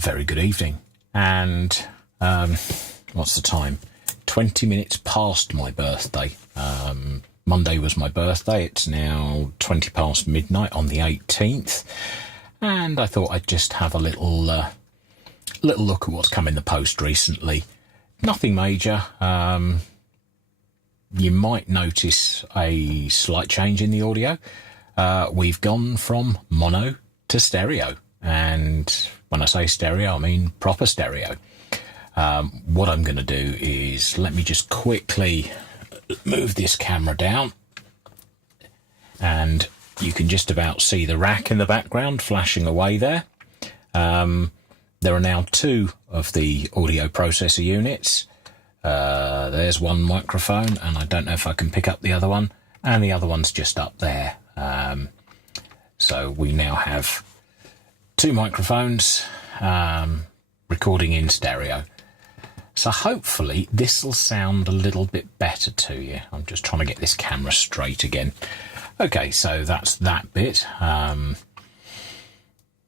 very good evening. And what's the time? 20 minutes past my birthday. Monday was my birthday. It's now 20 past midnight on the 18th. And I thought I'd just have a little look at what's come in the post recently. Nothing major. You might notice a slight change in the audio. We've gone from mono to stereo. And when I say stereo, I mean proper stereo. What I'm going to do is let me just quickly move this camera down. And you can just about see the rack in the background flashing away there. There are now two of the audio processor units. There's one microphone, and I don't know if I can pick up the other one, and the other one's just up there. So we now have two microphones recording in stereo. So hopefully this will sound a little bit better to you. I'm just trying to get this camera straight again. Okay, so that's that bit.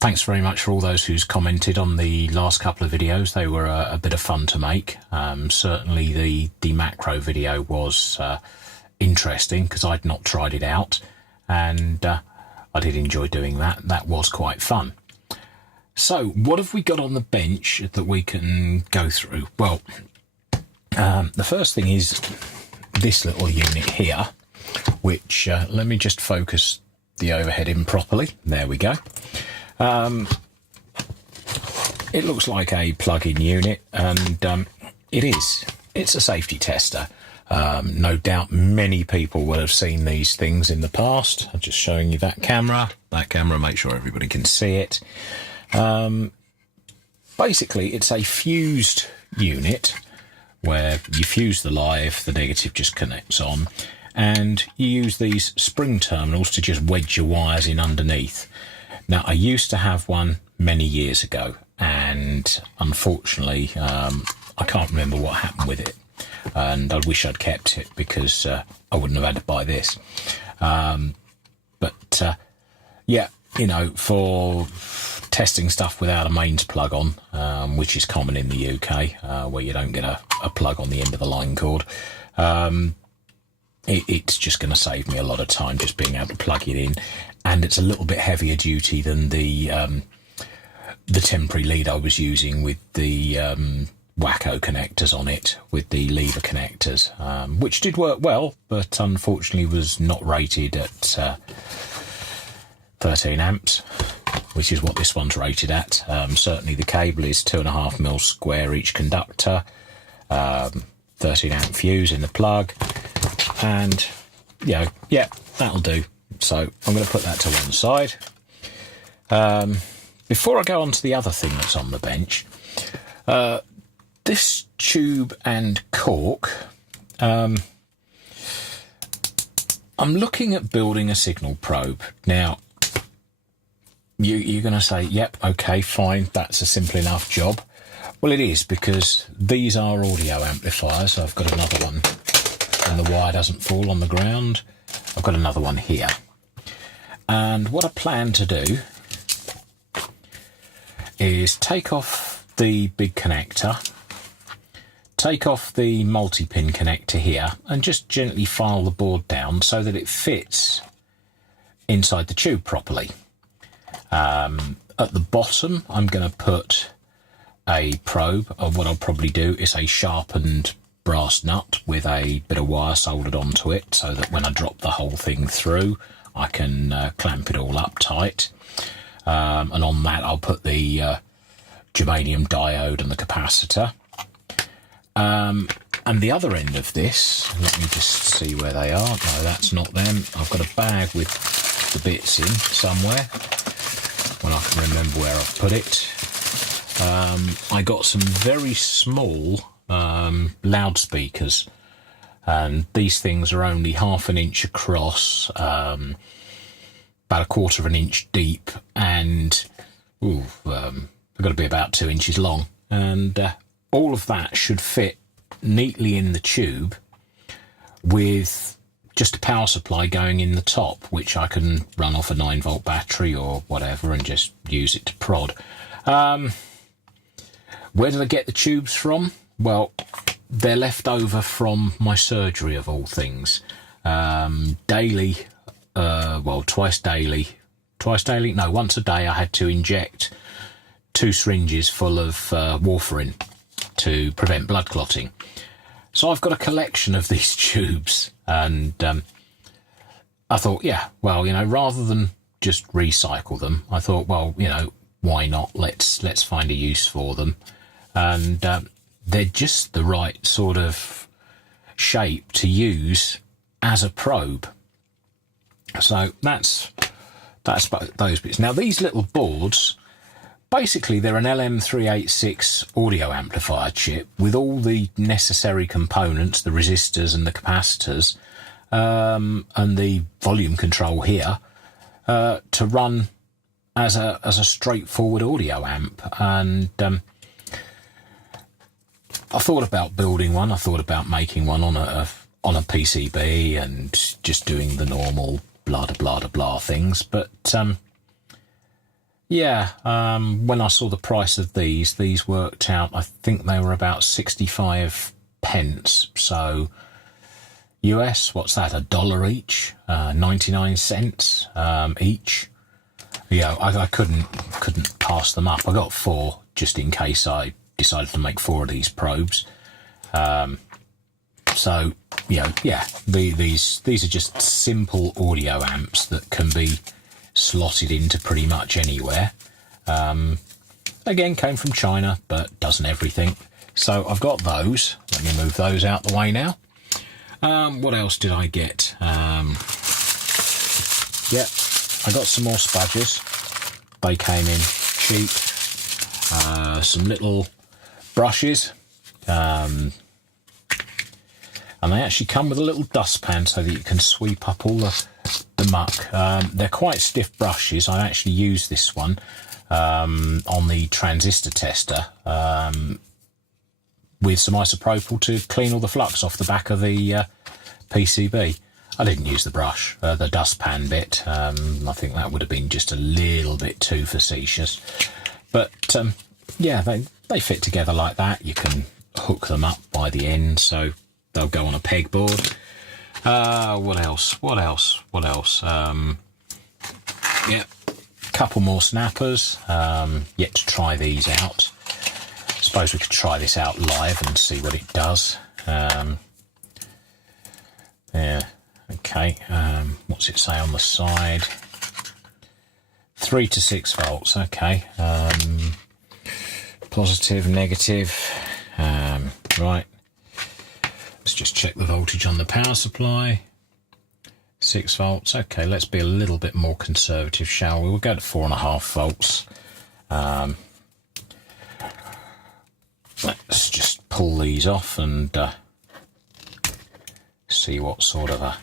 Thanks very much for all those who's commented on the last couple of videos. They were a bit of fun to make. Certainly the macro video was interesting because I'd not tried it out, and I did enjoy doing that. That was quite fun. So what have we got on the bench that we can go through? Well, the first thing is this little unit here, which let me just focus the overhead in properly. There we go. It looks like a plug-in unit, and it is. It's a safety tester. No doubt many people will have seen these things in the past. I'm just showing you that camera. That camera, make sure everybody can see it. Basically, it's a fused unit where you fuse the live, the negative just connects on, and you use these spring terminals to just wedge your wires in underneath. Now, I used to have one many years ago, and unfortunately, I can't remember what happened with it, and I wish I'd kept it because I wouldn't have had to buy this. Yeah, you know, for testing stuff without a mains plug on, which is common in the UK, where you don't get a plug on the end of the line cord, it's just going to save me a lot of time just being able to plug it in. And it's a little bit heavier duty than the temporary lead I was using with the Wacko connectors on it, with the lever connectors, which did work well, but unfortunately was not rated at 13 amps, which is what this one's rated at. Certainly the cable is 2.5mm square each conductor, 13 amp fuse in the plug, and yeah, that'll do. So I'm going to put that to one side. Before I go on to the other thing that's on the bench, this tube and cork, I'm looking at building a signal probe. Now, you're going to say, yep, okay, fine, that's a simple enough job. Well, it is, because these are audio amplifiers. So I've got another one, and the wire doesn't fall on the ground. I've got another one here. And what I plan to do is take off the big connector, take off the multi-pin connector here, and just gently file the board down so that it fits inside the tube properly. At the bottom, I'm going to put a probe, or what I'll probably do is a sharpened brass nut with a bit of wire soldered onto it, so that when I drop the whole thing through, I can clamp it all up tight. And on that, I'll put the germanium diode and the capacitor. And the other end of this, let me just see where they are. No, that's not them. I've got a bag with the bits in somewhere, when I can remember where I've put it. I got some very small loudspeakers, and these things are only 1/2 inch across, about 1/4 of an inch deep, and they've got to be about 2 inches long, and all of that should fit neatly in the tube with just a power supply going in the top, which I can run off a 9-volt battery or whatever and just use it to prod. Where did I get the tubes from? Well, they're left over from my surgery, of all things. Daily, well, twice daily, no, once a day I had to inject 2 syringes full of warfarin to prevent blood clotting. So I've got a collection of these tubes, and I thought, yeah, well, you know, rather than just recycle them, I thought, well, you know, why not? Let's find a use for them. And they're just the right sort of shape to use as a probe. So that's those bits. Now these little boards, basically they're an LM386 audio amplifier chip with all the necessary components, the resistors and the capacitors, and the volume control here, to run as a straightforward audio amp. And I thought about building one. I thought about making one on a PCB and just doing the normal blah blah blah blah things. But yeah, when I saw the price of these worked out. I think they were about 65 pence. So US, what's that? $1 each, 99 cents each. Yeah, I couldn't pass them up. I got 4 just in case I decided to make 4 of these probes. So you know, yeah, these are just simple audio amps that can be slotted into pretty much anywhere. Again, came from China, but doesn't everything. So I've got those. Let me move those out the way now. What else did I get? Yeah, I got some more spudgers. They came in cheap. Some little brushes. And they actually come with a little dustpan so that you can sweep up all the muck. They're quite stiff brushes. I actually used this one on the transistor tester with some isopropyl to clean all the flux off the back of the PCB. I didn't use the brush, the dustpan bit. I think that would have been just a little bit too facetious. But yeah, they fit together like that. You can hook them up by the end, so they'll go on a pegboard. What else? Yeah, couple more snappers. Yet to try these out. Suppose we could try this out live and see what it does. Yeah, okay. What's it say on the side? 3 to 6 volts. Okay. Positive, negative. Right. Let's just check the voltage on the power supply. 6 volts. Okay, let's be a little bit more conservative, shall we? We'll go to 4.5 volts. Let's just pull these off and see what sort of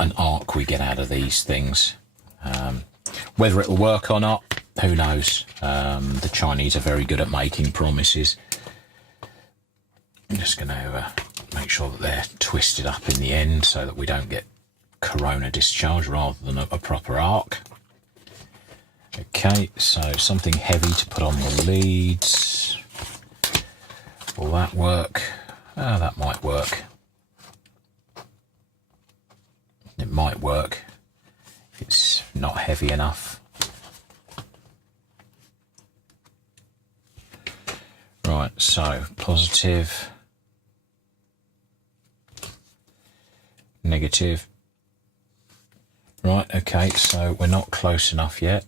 an arc we get out of these things. Whether it will work or not, who knows? The Chinese are very good at making promises. I'm just going to make sure that they're twisted up in the end so that we don't get corona discharge rather than a proper arc. Okay, so something heavy to put on the leads. Will that work? That might work. It might work if it's not heavy enough. Right, so positive, negative. Right, okay, so we're not close enough yet.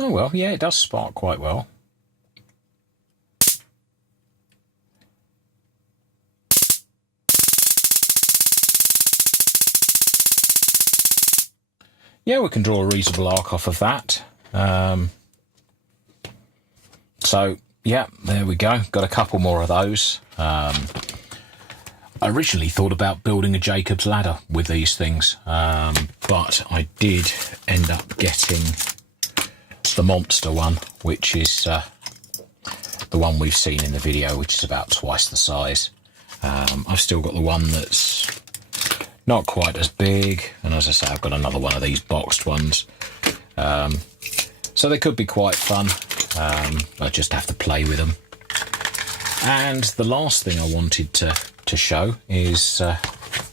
Oh well, yeah, it does spark quite well. Yeah, we can draw a reasonable arc off of that. So, yeah, there we go. Got a couple more of those. I originally thought about building a Jacob's ladder with these things, but I did end up getting the monster one, which is the one we've seen in the video, which is about twice the size. I've still got the one that's not quite as big, and as I say, I've got another one of these boxed ones, so they could be quite fun. I just have to play with them. And the last thing I wanted to show is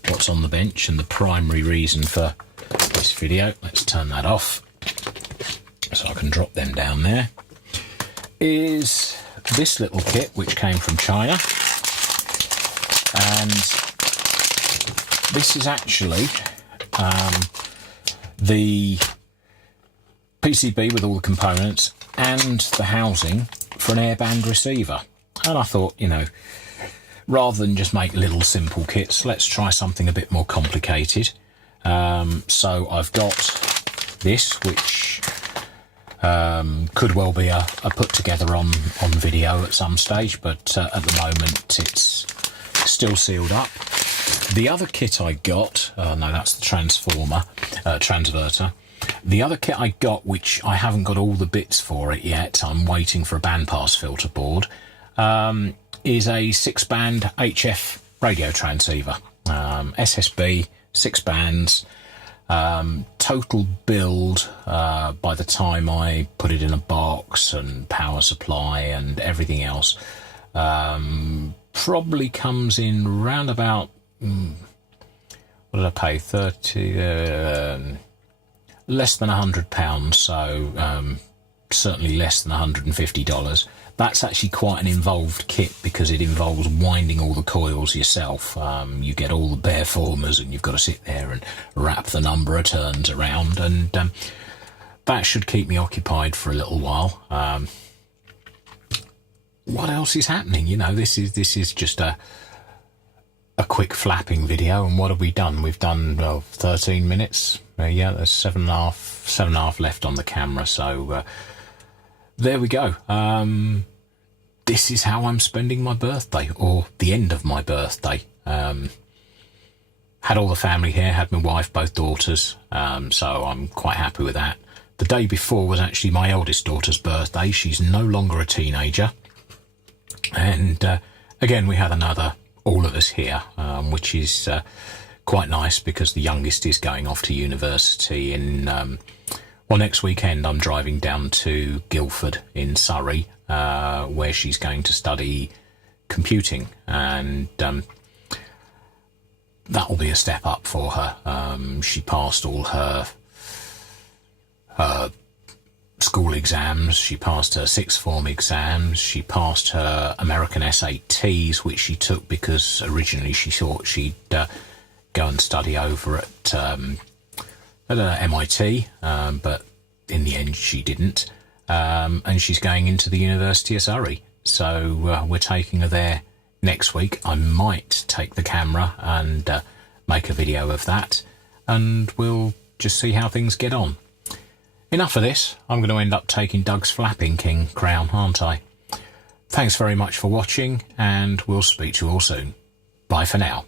what's on the bench, and the primary reason for this video, let's turn that off so I can drop them down there, is this little kit which came from China. And this is actually the PCB with all the components and the housing for an airband receiver. And I thought, you know, rather than just make little simple kits, let's try something a bit more complicated. So I've got this, which could well be a put together on video at some stage, but at the moment it's still sealed up. The other kit I got, no, that's the transverter. The other kit I got, which I haven't got all the bits for it yet, I'm waiting for a bandpass filter board, is a 6-band HF radio transceiver. SSB, 6 bands, total build, by the time I put it in a box and power supply and everything else, probably comes in round about, what did I pay, 30, less than £100, so certainly less than $150. That's actually quite an involved kit because it involves winding all the coils yourself. You get all the bare formers and you've got to sit there and wrap the number of turns around, and that should keep me occupied for a little while. What else is happening? You know, this is just a quick flapping video, and what have we done? We've done 13 minutes. Yeah, there's seven and a half left on the camera, so there we go. This is how I'm spending my birthday, or the end of my birthday. Had all the family here, had my wife, both daughters, so I'm quite happy with that. The day before was actually my eldest daughter's birthday. She's no longer a teenager, and again we had another all of us here, which is quite nice because the youngest is going off to university in, well, next weekend I'm driving down to Guildford in Surrey, where she's going to study computing, and that will be a step up for her. She passed all her school exams, she passed her sixth form exams, she passed her American SATs, which she took because originally she thought she'd go and study over at MIT, but in the end she didn't, and she's going into the University of Surrey, so we're taking her there next week. I might take the camera and make a video of that, and we'll just see how things get on. Enough of this. I'm going to end up taking Doug's Flapping King crown, aren't I? Thanks very much for watching, and we'll speak to you all soon. Bye for now.